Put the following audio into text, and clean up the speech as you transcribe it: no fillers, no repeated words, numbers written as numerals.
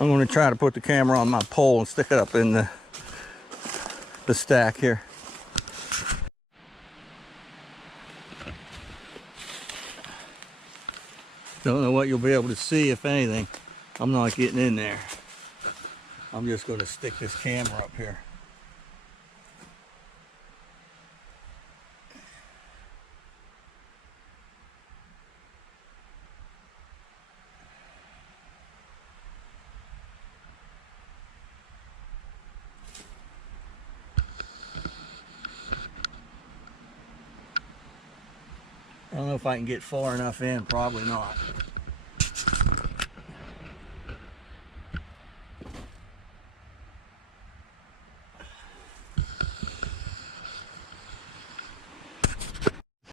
I'm going to try to put the camera on my pole and stick it up in the stack here. Don't know what you'll be able to see, if anything. I'm not getting in there. I'm just going to stick this camera up here. I don't know if I can get far enough in, probably not.